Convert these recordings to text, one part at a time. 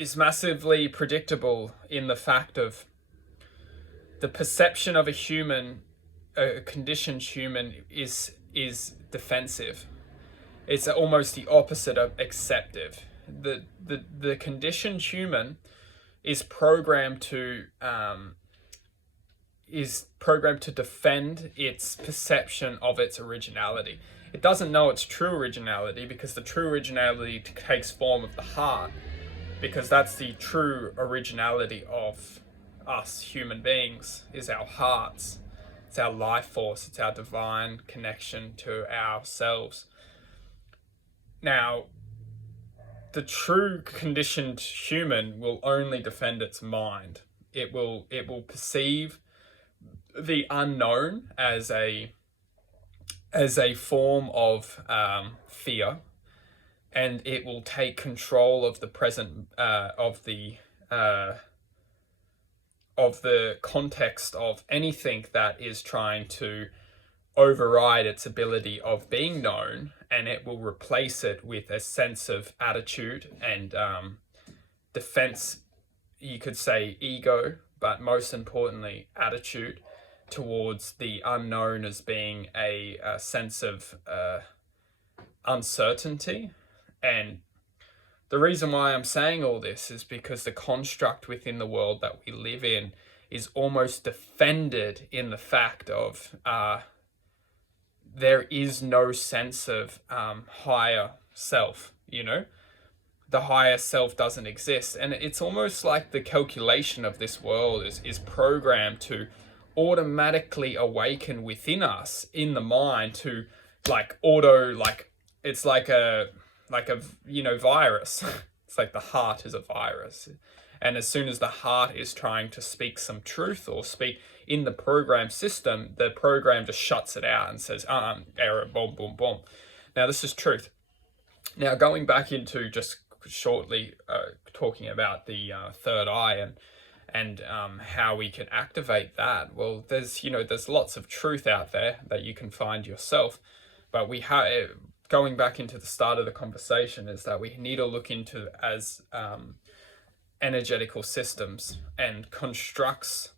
is massively predictable in the fact of the perception of a conditioned human is defensive. It's almost the opposite of acceptive. The conditioned human is programmed to defend its perception of its originality. It doesn't know its true originality, because the true originality takes form of the heart, because that's the true originality of us human beings, is our hearts. It's our life force. It's our divine connection to ourselves. Now, the true conditioned human will only defend its mind. It will perceive the unknown as a form of fear, and it will take control of the present of the context of anything that is trying to override its ability of being known, and it will replace it with a sense of attitude and defense. You could say ego, but most importantly, attitude towards the unknown, as being a sense of uncertainty. And the reason why I'm saying all this is because the construct within the world that we live in is almost defended in the fact of there is no sense of higher self, the higher self doesn't exist. And it's almost like the calculation of this world is programmed to automatically awaken within us in the mind to it's like a virus. It's like the heart is a virus, and as soon as the heart is trying to speak some truth or speak in the program system, the program just shuts it out and says error, boom, boom, boom. Now this is truth. Now going back into just shortly talking about the third eye and how we can activate that. Well, there's lots of truth out there that you can find yourself, but going back into the start of the conversation, is that we need to look into as energetical systems and constructs.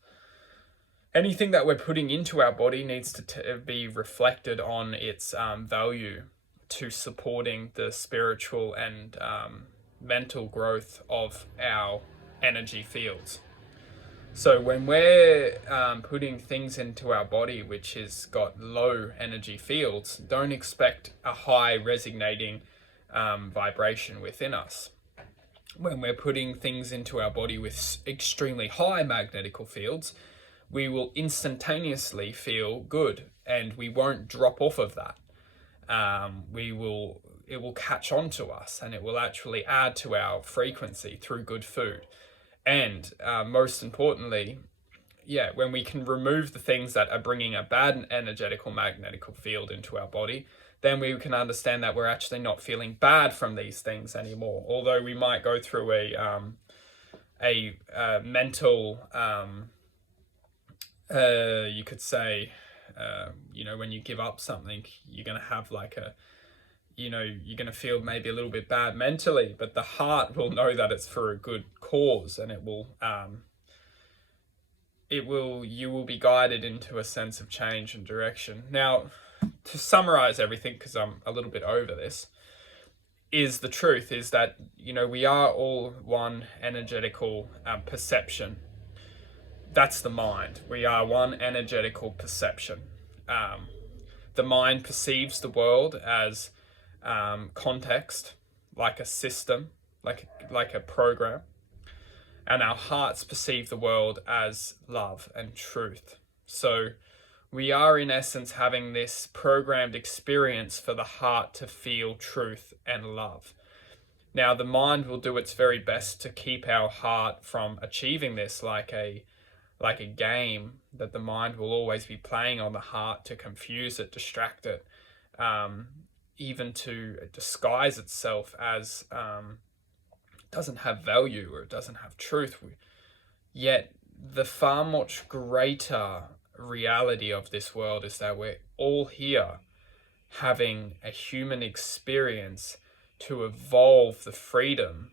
Anything that we're putting into our body needs to be reflected on its value to supporting the spiritual and mental growth of our energy fields. So when we're putting things into our body which has got low energy fields, don't expect a high resonating vibration within us. When we're putting things into our body with extremely high magnetical fields, we will instantaneously feel good, and we won't drop off of that. It will catch on to us, and it will actually add to our frequency through good food. And most importantly, when we can remove the things that are bringing a bad energetical magnetical field into our body, then we can understand that we're actually not feeling bad from these things anymore. Although we might go through a mental, you could say, when you give up something, you're going to have you're going to feel maybe a little bit bad mentally, but the heart will know that it's for a good cause, and you will be guided into a sense of change and direction. Now, to summarize everything, because I'm a little bit over this, is the truth is that, we are all one energetical perception. That's the mind. We are one energetical perception. The mind perceives the world as context, like a system, like a program, and our hearts perceive the world as love and truth. So we are in essence having this programmed experience for the heart to feel truth and love. Now the mind will do its very best to keep our heart from achieving this, like a game that the mind will always be playing on the heart to confuse it, distract it, even to disguise itself as doesn't have value or it doesn't have truth. Yet the far much greater reality of this world is that we're all here having a human experience to evolve the freedom